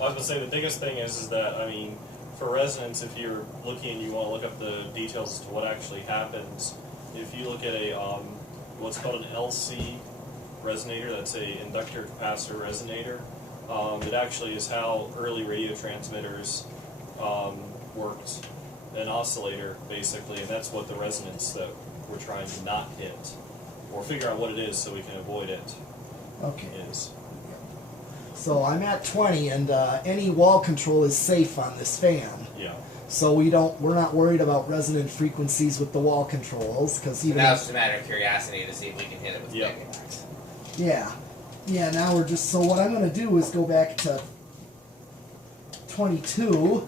I was going to say the biggest thing is that, I mean, for resonance, if you're looking, you want to look up the details as to what actually happens. If you look at a what's called an LC resonator, that's a inductor capacitor resonator. It actually is how early radio transmitters worked, an oscillator basically, and that's what the resonance that we're trying to not hit, or figure out what it is so we can avoid it. Okay. Is. So I'm at 20, and any wall control is safe on this fan. Yeah. So we're not worried about resonant frequencies with the wall controls, because even now it's just a matter of curiosity to see if we can hit it with Yep. magnetics. Yeah, now we're just, so what I'm going to do is go back to 22.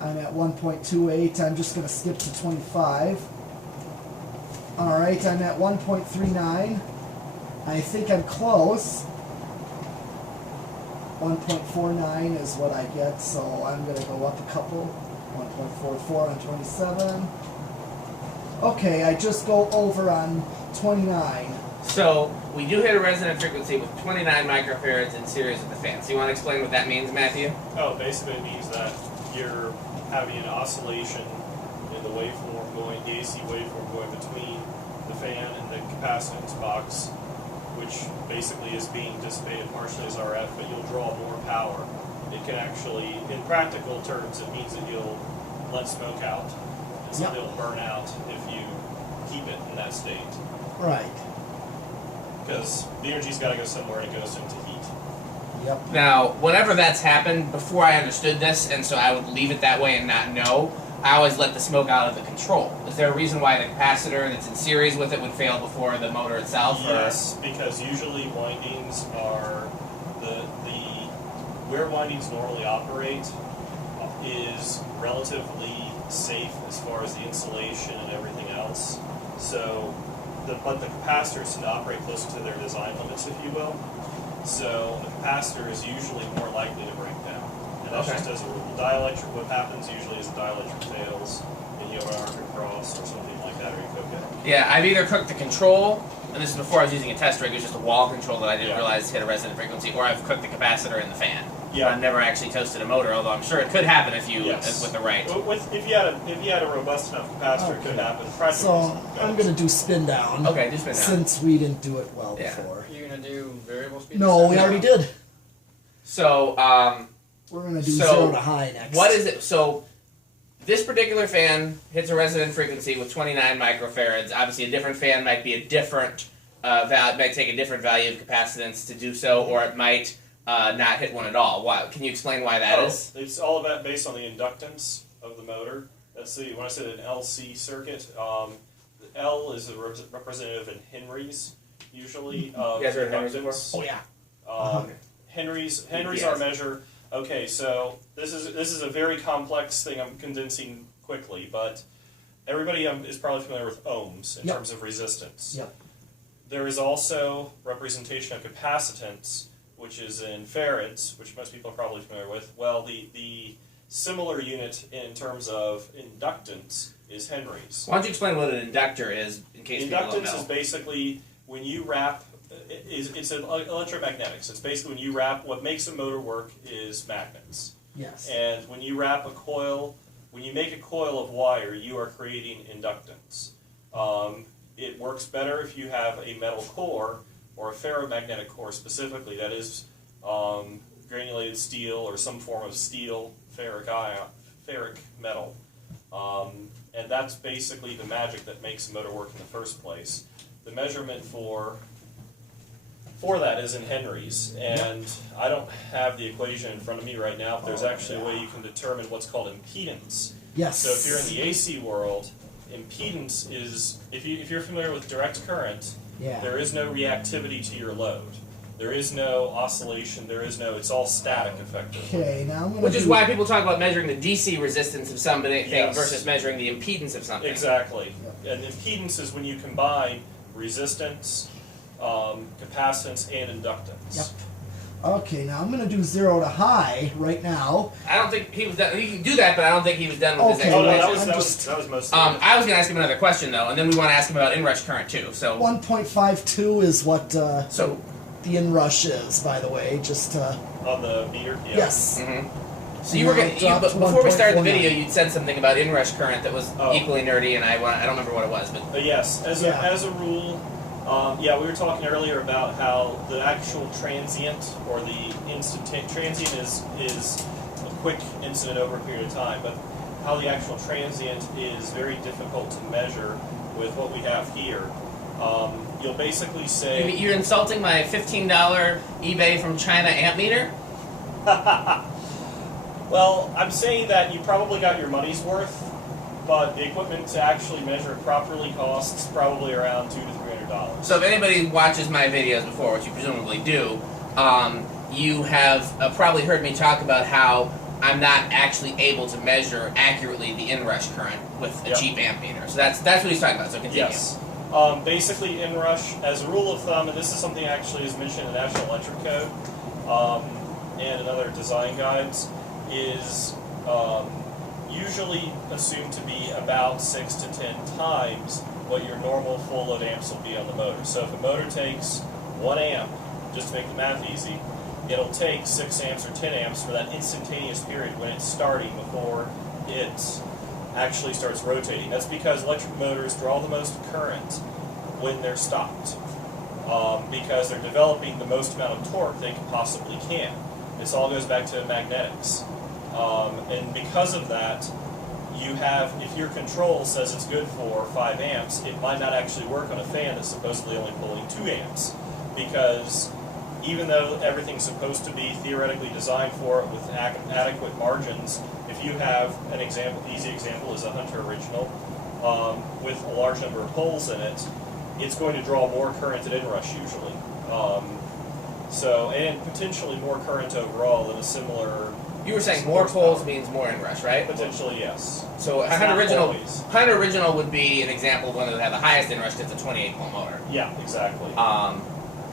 I'm at 1.28. I'm just going to skip to 25. Alright, I'm at 1.39. I think I'm close. 1.49 is what I get, so I'm going to go up a couple. 1.44 on 27. Okay, I just go over on 29. So we do hit a resonant frequency with 29 microfarads in series with the fan. So you want to explain what that means, Matthew? Oh, basically it means that you're having an oscillation in the waveform going, the AC waveform going between the fan and the capacitance box, which basically is being dissipated partially as RF, but you'll draw more power. It can actually, in practical terms, it means that you'll let smoke out, and so it'll burn out if you keep it in that state. Right. Because the energy's got to go somewhere and it goes into heat. Yep. Now, whenever that's happened, before I understood this, and so I would leave it that way and not know, I always let the smoke out of the control. Is there a reason why the capacitor that's in series with it would fail before the motor itself? Yes, because usually windings are where windings normally operate is relatively safe as far as the insulation and everything else. So, but the capacitors tend to operate closer to their design limits, if you will. So the capacitor is usually more likely to break down. And that's just as a rule. The dielectric, what happens usually is the dielectric fails, and you have an arc across or something like that, or you cook it. Yeah, I've either cooked the control, and this is before I was using a test rig, it was just a wall control that I didn't realize hit a resonant frequency, or I've cooked the capacitor in the fan. Yeah. I've never actually toasted a motor, although I'm sure it could happen if you, with the right. If you had a robust enough capacitor, it could happen. So I'm going to do spin down. Okay, do spin down. Since we didn't do it well before. You're going to do variable speed? No, we already did. So, we're going to do 0 to high next. What is it? So, this particular fan hits a resonant frequency with 29 microfarads. Obviously, a different fan might be a different might take a different value of capacitance to do so, or it might not hit one at all. Why? Can you explain why that is? It's all about based on the inductance of the motor. That's the when I said an LC circuit. The L is a representative in Henrys usually. You guys heard of Henrys before? Oh yeah. Henrys are a measure. Okay, so this is a very complex thing. I'm condensing quickly, but everybody is probably familiar with ohms in terms of resistance. Yep. There is also representation of capacitance, which is in farads, which most people are probably familiar with. Well, the similar unit in terms of inductance is Henrys. Why don't you explain what an inductor is, in case people don't know? Inductance is basically when you wrap. It's electromagnetics. It's basically when you wrap. What makes a motor work is magnets. Yes. And when you wrap a coil, when you make a coil of wire, you are creating inductance. It works better if you have a metal core, or a ferromagnetic core specifically, that is granulated steel or some form of steel, ferric metal. And that's basically the magic that makes a motor work in the first place. The measurement for that is in Henrys, and I don't have the equation in front of me right now, but there's actually a way you can determine what's called impedance. Yes. So if you're in the AC world, impedance is, if you're familiar with direct current, there is no reactivity to your load. There is no oscillation, it's all static effectively. Okay, now I'm going to Which is why people talk about measuring the DC resistance of something Yes. versus measuring the impedance of something. Exactly. And impedance is when you combine resistance, capacitance, and inductance. Yep. Okay, now I'm going to do 0 to high right now. I don't think he was done. He can do that, but I don't think he was done with his Oh, no, explanation. that was most. I was going to ask him another question, though, and then we want to ask him about inrush current, too. So 1.52 is what so the inrush is, by the way, just to On the meter? Yeah. Yes. So you were No, it dropped before we started the 1.49. video, you'd said something about inrush current that was Oh. equally nerdy, and I don't remember what it was, but Yes, as a rule, yeah, we were talking earlier about how the actual transient or the transient is a quick incident over a period of time, but how the actual transient is very difficult to measure with what we have here. You'll basically say you're insulting my $15 eBay from China amp meter. Well, I'm saying that you probably got your money's worth, but the equipment to actually measure it properly costs probably around $200 to $300. So if anybody watches my videos before, which you presumably do, you have probably heard me talk about how I'm not actually able to measure accurately the inrush current with a cheap amp meter. So that's what he's talking about. So continue. Yes. Basically, inrush, as a rule of thumb, and this is something actually is mentioned in the National Electric Code and in other design guides, is usually assumed to be about 6 to 10 times what your normal full load amps will be on the motor. So if a motor takes 1 amp, just to make the math easy, it'll take 6 amps or 10 amps for that instantaneous period when it's starting before it actually starts rotating. That's because electric motors draw the most current when they're stopped, because they're developing the most amount of torque they possibly can. This all goes back to magnetics. And because of that, you have, if your control says it's good for 5 amps, it might not actually work on a fan that's supposedly only pulling 2 amps. Because even though everything's supposed to be theoretically designed for it with adequate margins, if you have an example, easy example is a Hunter Original with a large number of poles in it, it's going to draw more current at inrush usually. And potentially more current overall than a similar. You were saying more poles means more inrush, right? Potentially, yes. So It's Hunter not Original, always. Hunter Original would be an example of one that would have the highest inrush because it's a 28 pole motor. Yeah, exactly.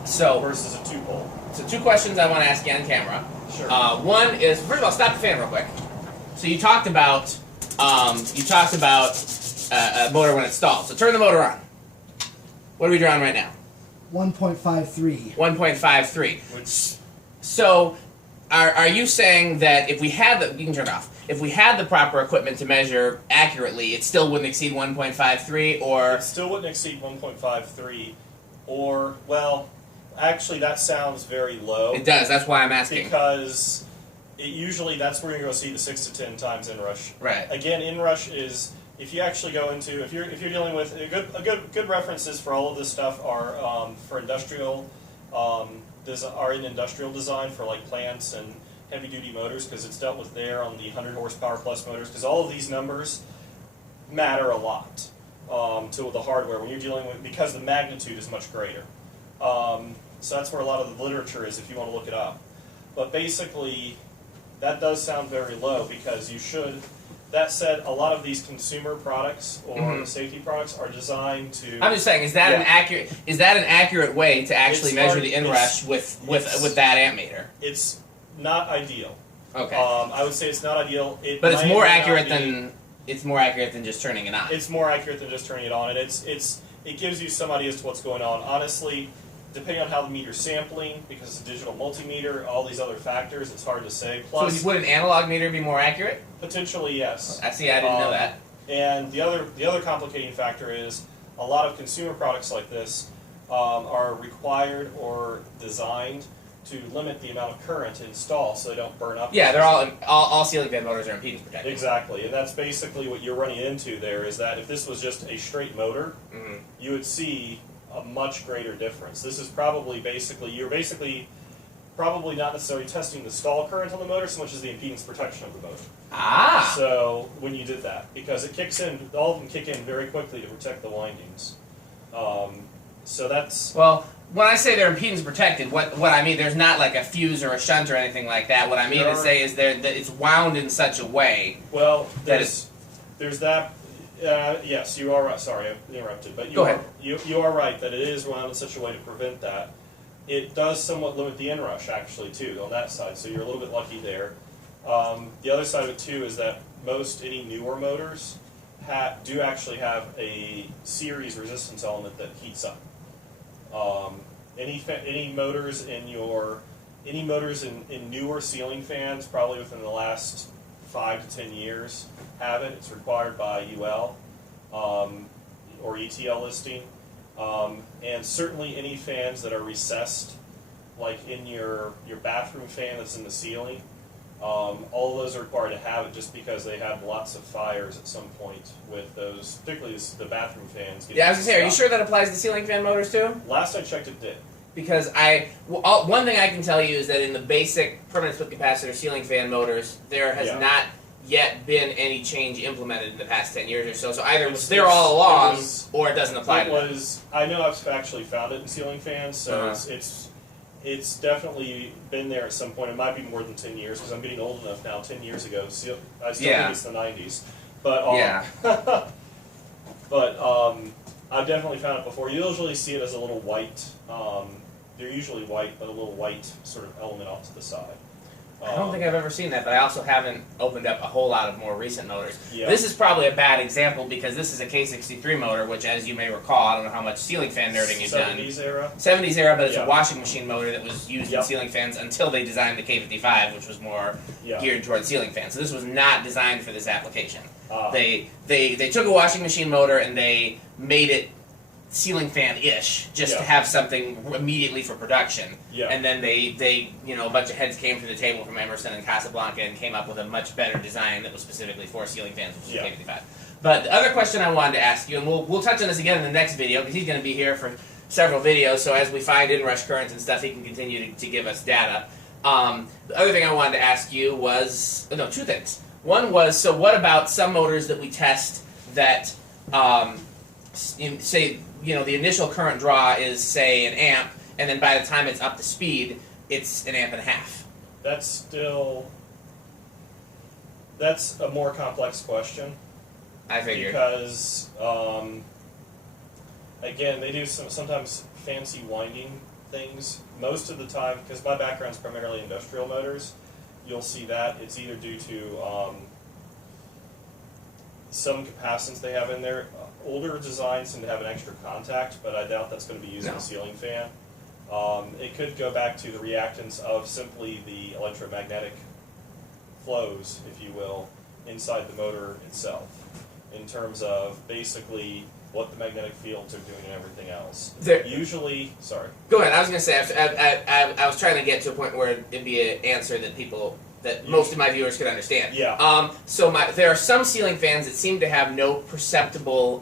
So Versus a 2-pole. So 2 questions I want to ask you on camera. Sure. One is, first of all, stop the fan real quick. So you talked about a motor when it's stalled. So turn the motor on. What are we drawing right now? 1.53. 1.53. Which, So are you saying that if we had the, you can turn it off, if we had the proper equipment to measure accurately, it still wouldn't exceed 1.53, or? it still wouldn't exceed 1.53, or, well, actually that sounds very low. It does, that's why I'm asking. Because it usually, that's where you're going to see the 6 to 10 times inrush. Right. Again, inrush is, if you actually go into, if you're dealing with, good references for all of this stuff are for industrial, are in industrial design for like plants and heavy duty motors, because it's dealt with there on the 100 horsepower plus motors, because all of these numbers matter a lot to the hardware when you're dealing with, because the magnitude is much greater. So that's where a lot of the literature is if you want to look it up. But basically, that does sound very low, because you should. That said, a lot of these consumer products or safety products are designed to. I'm just saying, is that an accurate way to actually It's measure hard- the inrush with that amp meter? It's not ideal. Okay. I would say it's not ideal. But it's might more not accurate be- than more accurate than just turning it on. It's more accurate than just turning it on, and it gives you some idea as to what's going on. Honestly, depending on how the meter's sampling, because it's a digital multimeter, all these other factors, it's hard to say. Plus, so would an analog meter be more accurate? potentially yes. I see. I didn't know that. And the other complicating factor is a lot of consumer products like this are required or designed to limit the amount of current to install so they don't burn up. Yeah, they're all ceiling fan motors are impedance protected. Exactly, and that's basically what you're running into there, is that if this was just a straight motor, you would see a much greater difference. This is probably you're probably not necessarily testing the stall current on the motor so much as the impedance protection of the motor. Ah. So when you did that, because it kicks in, all of them kick in very quickly to protect the windings. So that's... Well, when I say they're impedance protected, what I mean, there's not like a fuse or a shunt or anything like that. What I mean to say is that it's wound in such a way. Well, that there's that. Yes, you are right. Sorry, I interrupted. But Go ahead. You are right that it is wound in such a way to prevent that. It does somewhat limit the inrush, actually, too, on that side. So you're a little bit lucky there. The other side of it, too, is that any newer motors do actually have a series resistance element that heats up. Any motors in your any motors in newer ceiling fans, probably within the last 5 to 10 years, have it. It's required by UL or ETL listing. And certainly any fans that are recessed, like in your bathroom fan that's in the ceiling, all of those are required to have it just because they had lots of fires at some point with those, particularly the bathroom fans. Yeah, I was going to say, are you sure that applies to ceiling fan motors too? Last I checked, it did. Because one thing I can tell you is that in the basic permanent split capacitor ceiling fan motors, there has not yet been any change implemented in the past 10 years or so. So either it was there all along, or it doesn't apply to them. I know I've actually found it in ceiling fans, so it's definitely been there at some point. It might be more than 10 years because I'm getting old enough now. 10 years ago, I still think it's the 90s. But I've definitely found it before. You usually see it as a little white. They're usually white, but a little white sort of element off to the side. I don't think I've ever seen that, but I also haven't opened up a whole lot of more recent motors. Yeah. This is probably a bad example because this is a K63 motor, which, as you may recall, I don't know how much ceiling fan nerding you've done. 70s era? 70s era, but it's a washing machine motor that was used in ceiling fans until they designed the K55, which was more geared towards ceiling fans. So this was not designed for this application. They took a washing machine motor and they made it ceiling fan-ish, just to have something immediately for production. Yeah. And then they a bunch of heads came to the table from Emerson and Casablanca and came up with a much better design that was specifically for ceiling fans, which is the K55. But the other question I wanted to ask you, and we'll touch on this again in the next video, because he's going to be here for several videos, so as we find inrush currents and stuff, he can continue to give us data. The other thing I wanted to ask you was, two things. One was, so what about some motors that we test that, say, the initial current draw is, say, an amp, and then by the time it's up to speed, it's an amp and a half. That's a more complex question. I figured. Because, again, they do sometimes fancy winding things. Most of the time, because my background's primarily industrial motors, you'll see that it's either due to some capacitance they have in there. Older designs tend to have an extra contact, but I doubt that's going to be used in a ceiling fan. It could go back to the reactance of simply the electromagnetic flows, if you will, inside the motor itself, in terms of basically what the magnetic fields are doing and everything else. Usually, sorry. Go ahead. I was going to say, I was trying to get to a point where it'd be an answer that most of my viewers could understand. Yeah. There are some ceiling fans that seem to have no perceivable,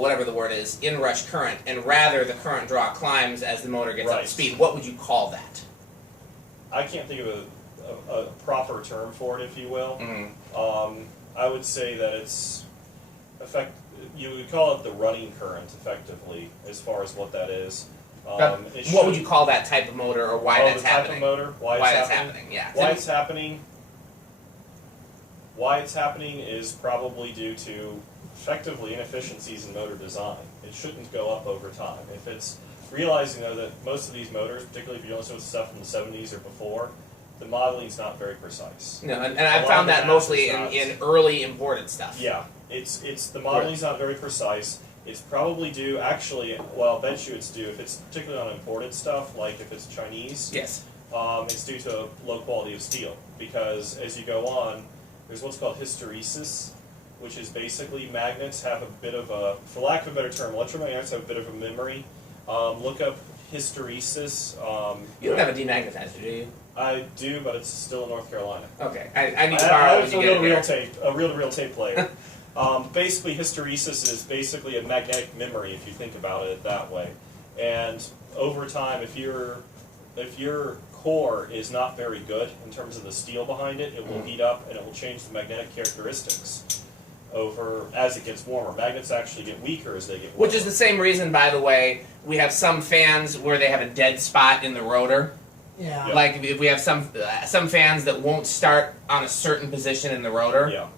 whatever the word is, inrush current, and rather the current draw climbs as the motor gets up to speed. What would you call that? I can't think of a proper term for it, if you will. Mm-hmm. I would say that it's you would call it the running current, effectively, as far as what that is. What would you call that type of motor, or why that's happening? Type of motor, why that's happening? Yeah. Why it's happening is probably due to effectively inefficiencies in motor design. It shouldn't go up over time. If it's realizing though that most of these motors, particularly if you're dealing with stuff from the 70s or before, the modeling's not very precise. No, and I found that mostly in early imported stuff. Yeah, it's the modeling's not very precise. It's probably due, actually, well, I'll bet you it's due, if it's particularly on imported stuff, like if it's Chinese, yes, it's due to low quality of steel. Because as you go on, there's what's called hysteresis, which is basically magnets have a bit of a, for lack of a better term, electromagnets have a bit of a memory. Look up hysteresis. You don't have a demagnetizer, do you? I do, but it's still in North Carolina. Okay, I need to borrow it when you get it here. A reel-to-reel tape player. Basically, hysteresis is basically a magnetic memory, if you think about it that way. And over time, if your core is not very good in terms of the steel behind it, it will heat up and it will change the magnetic characteristics as it gets warmer. Magnets actually get weaker as they get warmer. Which is the same reason, by the way, we have some fans where they have a dead spot in the rotor. Yeah. Like if we have some fans that won't start on a certain position in the rotor. Yeah.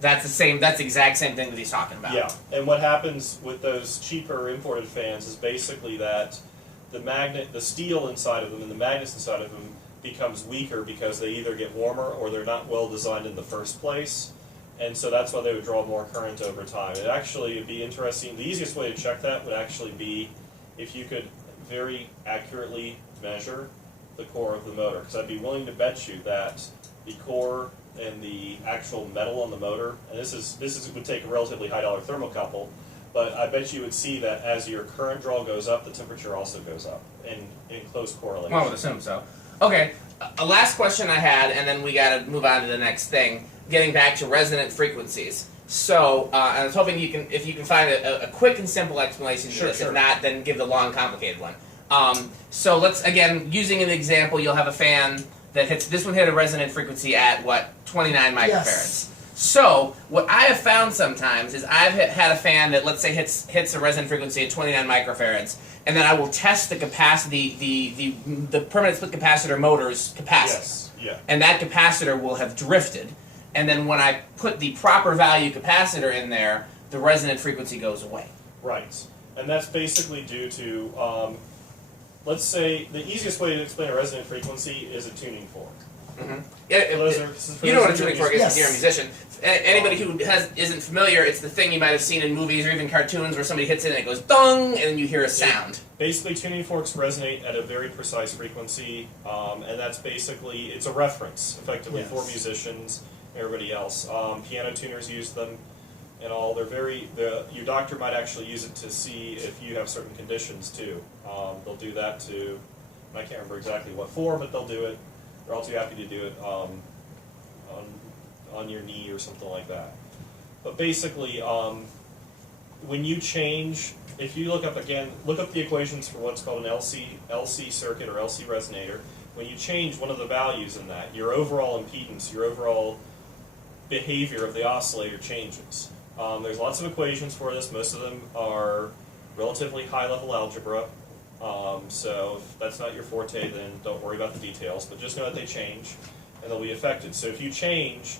That's the exact same thing that he's talking about. Yeah, and what happens with those cheaper imported fans is basically that the steel inside of them and the magnets inside of them becomes weaker because they either get warmer or they're not well designed in the first place. And so that's why they would draw more current over time. It'd be interesting. The easiest way to check that would actually be if you could very accurately measure the core of the motor, because I'd be willing to bet you that the core and the actual metal on the motor, and this would take a relatively high dollar thermocouple, but I bet you would see that as your current draw goes up, the temperature also goes up in close correlation. One would assume so. Okay, a last question I had, and then we got to move on to the next thing. Getting back to resonant frequencies. So, I was hoping if you can find a quick and simple explanation to this. Sure. If not, then give the long, complicated one. So let's, again, using an example, you'll have a fan that hits, this one hit a resonant frequency at, what, 29 microfarads. Yes. So, what I have found sometimes is I've had a fan that, let's say, hits a resonant frequency at 29 microfarads, and then I will test the capacity, the permanent split capacitor motor's capacitance. Yes, yeah. And that capacitor will have drifted, and then when I put the proper value capacitor in there, the resonant frequency goes away. Right. And that's basically due to, let's say, the easiest way to explain a resonant frequency is a tuning fork. Mm-hmm. You know what a tuning fork is Yes. if you're a musician. Anybody who isn't familiar, it's the thing you might have seen in movies or even cartoons where somebody hits it and it goes dong, and then you hear a sound. Basically, tuning forks resonate at a very precise frequency, and that's basically, it's a reference, effectively, for musicians, everybody else. Piano tuners use them and all. Your doctor might actually use it to see if you have certain conditions, too. They'll do that to, I can't remember exactly what for, but they'll do it. They're all too happy to do it on your knee or something like that. But basically, when you change, if you look up the equations for what's called an LC circuit or LC resonator. When you change one of the values in that, your overall impedance, your overall behavior of the oscillator changes. There's lots of equations for this. Most of them are relatively high-level algebra. So if that's not your forte, then don't worry about the details. But just know that they change, and they'll be affected. So if you change,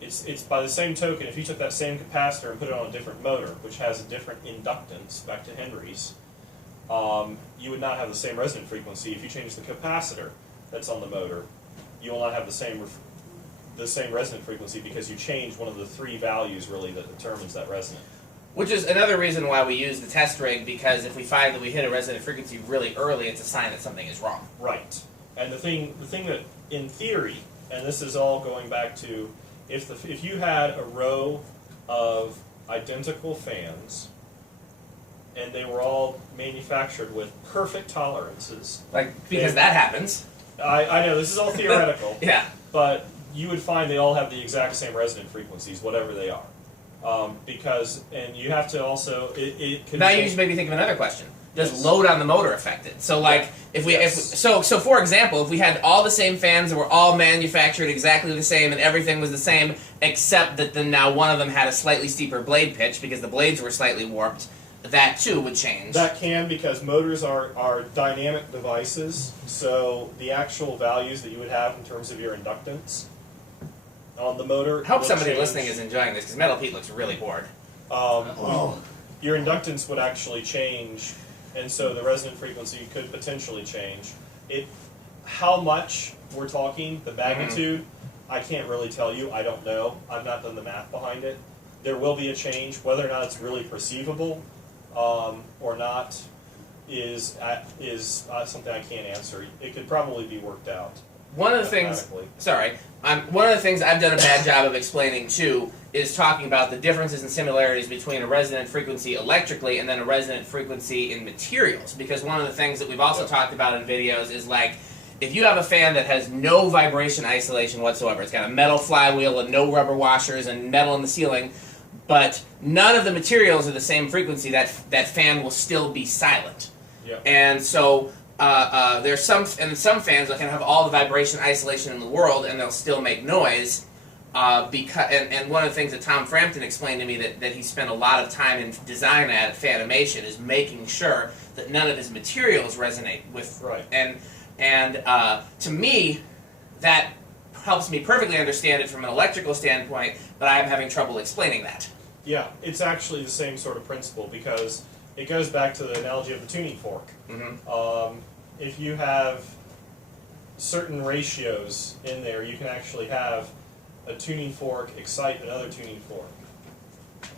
it's by the same token, if you took that same capacitor and put it on a different motor, which has a different inductance, back to Henry's, you would not have the same resonant frequency. If you change the capacitor that's on the motor, you will not have the same resonant frequency because you change one of the three values, really, that determines that resonant. Which is another reason why we use the test rig, because if we find that we hit a resonant frequency really early, it's a sign that something is wrong. Right. And the thing that, in theory, and this is all going back to, if you had a row of identical fans, and they were all manufactured with perfect tolerances. Because that happens. I know, this is all theoretical. Yeah. But you would find they all have the exact same resonant frequencies, whatever they are. And you have to also, it could... Now you just made me think of another question. Does Yes. load on the motor affect it? So so for example, if we had all the same fans that were all manufactured exactly the same and everything was the same, except that then now one of them had a slightly steeper blade pitch because the blades were slightly warped, that too would change. That can, because motors are dynamic devices, so the actual values that you would have in terms of your inductance on the motor... I hope will somebody change. listening is enjoying this, because Metal Pete looks really bored. Your inductance would actually change, and so the resonant frequency could potentially change. How much we're talking, the magnitude, I can't really tell you. I don't know. I've not done the math behind it. There will be a change. Whether or not it's really perceivable or not is something I can't answer. It could probably be worked out. One of the things I've done a bad job of explaining too is talking about the differences and similarities between a resonant frequency electrically and then a resonant frequency in materials. Because one of the things that we've also talked about in videos is like, if you have a fan that has no vibration isolation whatsoever, it's got a metal flywheel and no rubber washers and metal in the ceiling, but none of the materials are the same frequency, that fan will still be silent. Yeah. And so there's some fans that can have all the vibration isolation in the world and they'll still make noise. And one of the things that Tom Frampton explained to me that he spent a lot of time in design at Fanimation is making sure that none of his materials resonate with. Right. And to me, that helps me perfectly understand it from an electrical standpoint, but I'm having trouble explaining that. Yeah, it's actually the same sort of principle, because it goes back to the analogy of the tuning fork. Mm-hmm. If you have certain ratios in there, you can actually have a tuning fork excite another tuning fork.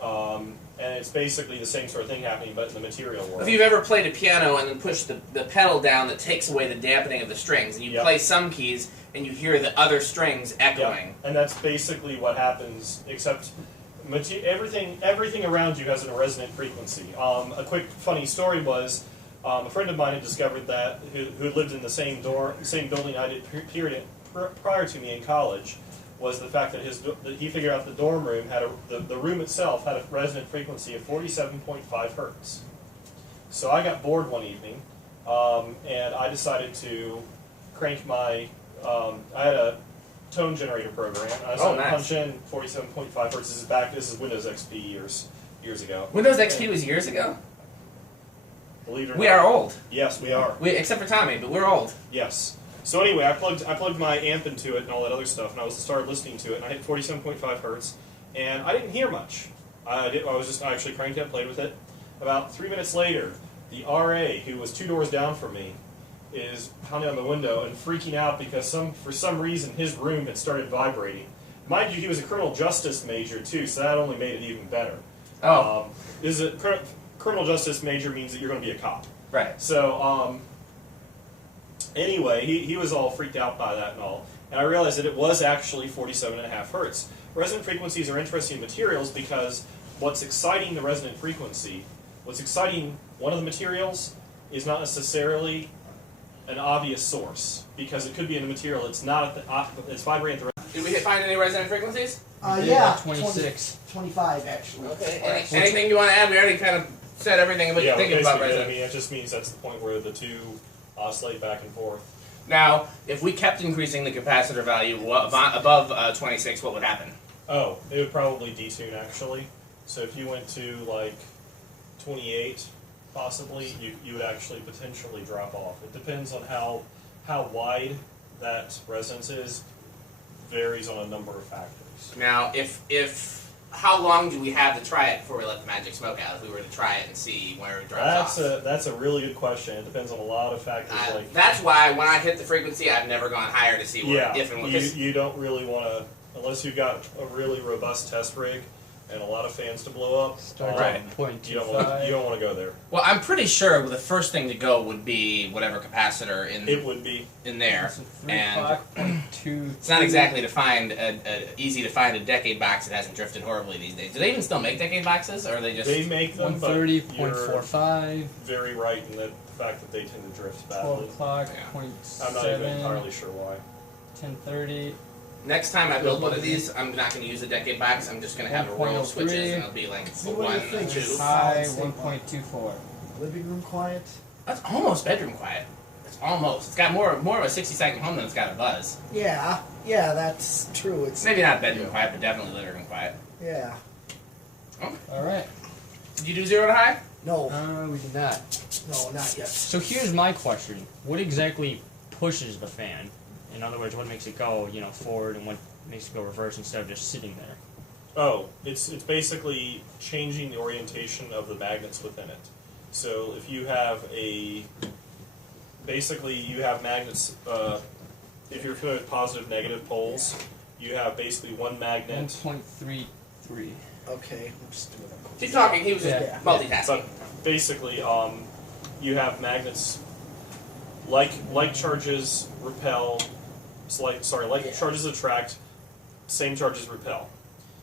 And it's basically the same sort of thing happening, but in the material world. If you've ever played a piano and then pushed the pedal down that takes away the dampening of the strings, and you Yep. play some keys and you hear the other strings echoing. Yep. And that's basically what happens, except everything around you has a resonant frequency. A quick funny story was a friend of mine had discovered that, who lived in the same building I did prior to me in college, was the fact that that he figured out the dorm room had the room itself had a resonant frequency of 47.5 hertz. So I got bored one evening, and I decided to crank my. I had a tone generator program. I decided to punch in 47.5 hertz. This is Windows XP years ago. Windows XP was years ago? Believe it or We not. are old. Yes, we are. Except for Tommy, but we're old. Yes. So anyway, I plugged my amp into it and all that other stuff, and I started listening to it, and I hit 47.5 hertz, and I didn't hear much. I actually cranked it, played with it. About 3 minutes later, the RA, who was 2 doors down from me, is pounding on the window and freaking out because for some reason his room had started vibrating. Mind you, he was a criminal justice major too, so that only made it even better. Oh. Criminal justice major means that you're going to be a cop. Right. So, anyway, he was all freaked out by that and all. And I realized that it was actually 47.5 hertz. Resonant frequencies are interesting materials because what's exciting the resonant frequency, one of the materials is not necessarily an obvious source, because it could be in a material it's not it's vibrating at the. Did we find any resonant frequencies? Yeah, 26. 25 actually. Okay. Anything you want to add? We already kind of said everything about you thinking about resonant. I mean, it just means that's the point where the two oscillate back and forth. Now, if we kept increasing the capacitor value above 26, what would happen? Oh, it would probably detune actually. So if you went to like 28, possibly, you would actually potentially drop off. It depends on how wide that resonance is. Varies on a number of factors. Now, how long do we have to try it before we let the magic smoke out? If we were to try it and see where it drops off. That's a really good question. It depends on a lot of factors. That's why when I hit the frequency, I've never gone higher to see where if and when. You don't really want to, unless you've got a really robust test rig and a lot of fans to blow up. Right. You don't want to go there. Well, I'm pretty sure the first thing to go would be whatever capacitor in there. And it's not exactly easy to find a decade box that hasn't drifted horribly these days. Do they even still make decade boxes, or are they just? They make them, 130.45. Very right in the fact that they tend to drift badly. 12 o'clock, Yeah. 0.7. I'm not even entirely sure why. 1030. Next time I build one of these, I'm not going to use a decade box. I'm just going to have a row of switches, 1.03. and it'll be like So what do you 1, think? 2. High, Sounds 1.24. Living room quiet. That's almost bedroom quiet. It's almost. It's got more of a 60-second hum than it's got a buzz. Yeah, that's true. It's Maybe not bedroom quiet, but definitely living room quiet. yeah. Alright. Did you do 0 to high? No, We did not. no, not yet. So here's my question. What exactly pushes the fan? In other words, what makes it go, forward, and what makes it go reverse instead of just sitting there? Oh, it's basically changing the orientation of the magnets within it. So if you have you have magnets, if you're familiar with positive, negative poles, you have basically one magnet. 1.33. Okay, I'm just doing it. Keep talking. He was just Yeah. multitasking. But basically, you have magnets like charges repel. Charges attract, same charges repel.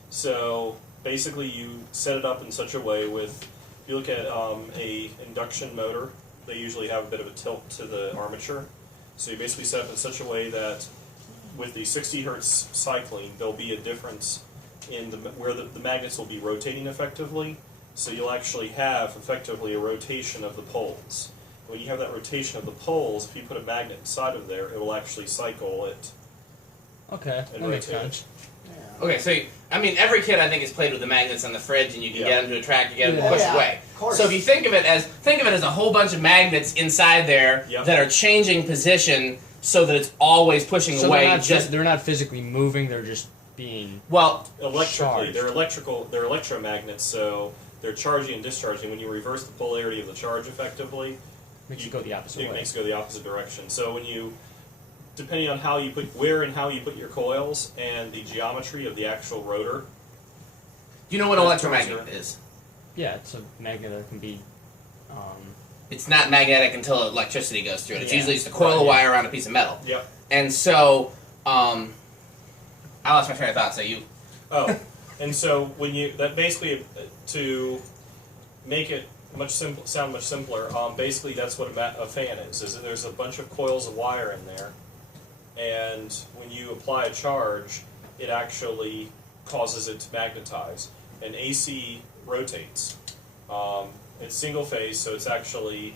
So basically, you set it up in such a way if you look at a induction motor, they usually have a bit of a tilt to the armature. So you basically set up in such a way that with the 60 hertz cycling, there'll be a difference in where the magnets will be rotating effectively. So you'll actually have effectively a rotation of the poles. When you have that rotation of the poles, if you put a magnet inside of there, it will actually cycle it. Okay, And that makes rotate it. sense. Yeah. Okay, so every kid I think has played with the magnets on the fridge, and you can get them to attract, you get them to Yeah. push Yeah, away. of course. So if you think of it as a whole bunch of magnets inside there Yep. that are changing position so that it's always pushing So away. they're not physically moving, they're just being Electrically, charged. they're electromagnets, so they're charging and discharging. When you reverse the polarity of the charge effectively, makes you go the opposite it way. makes it go the opposite direction. So depending on how you put your coils and the geometry of the actual rotor, Do you know what electromagnet is? Yeah, it's a magnet that can be. It's not magnetic until electricity goes through it. It's Yeah. usually just a coil of wire around a piece of metal. Yep. And so, I lost my train of thought. So you. Oh, and so when you that basically to make it sound much simpler, basically that's what a fan is. Is that there's a bunch of coils of wire in there, and when you apply a charge, it actually causes it to magnetize. And AC rotates. It's single phase, so it's actually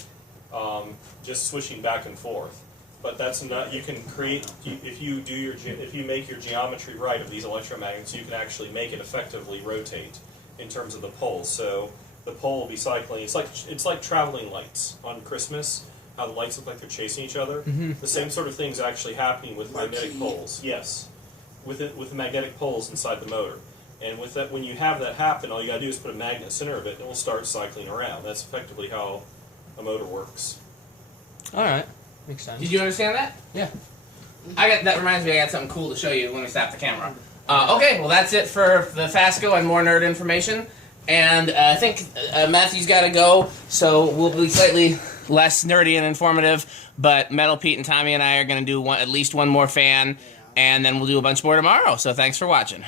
just switching back and forth. But that's not. You can create if you make your geometry right of these electromagnets, you can actually make it effectively rotate in terms of the poles. So the pole will be cycling. It's like traveling lights on Christmas. How the lights look like they're chasing each other. Mm-hmm. The same sort of thing is actually happening with magnetic poles. Yes, with the magnetic poles inside the motor. And with that, when you have that happen, all you got to do is put a magnet in the center of it, and it will start cycling around. That's effectively how a motor works. All right, makes sense. Did you understand that? Yeah. That reminds me, I got something cool to show you when we stop the camera. Okay, well that's it for the Fasco and more nerd information. And I think Matthew's got to go, so we'll be slightly less nerdy and informative. But Metal Pete and Tommy and I are going to do at least one more fan, and then we'll do a bunch more tomorrow. So thanks for watching.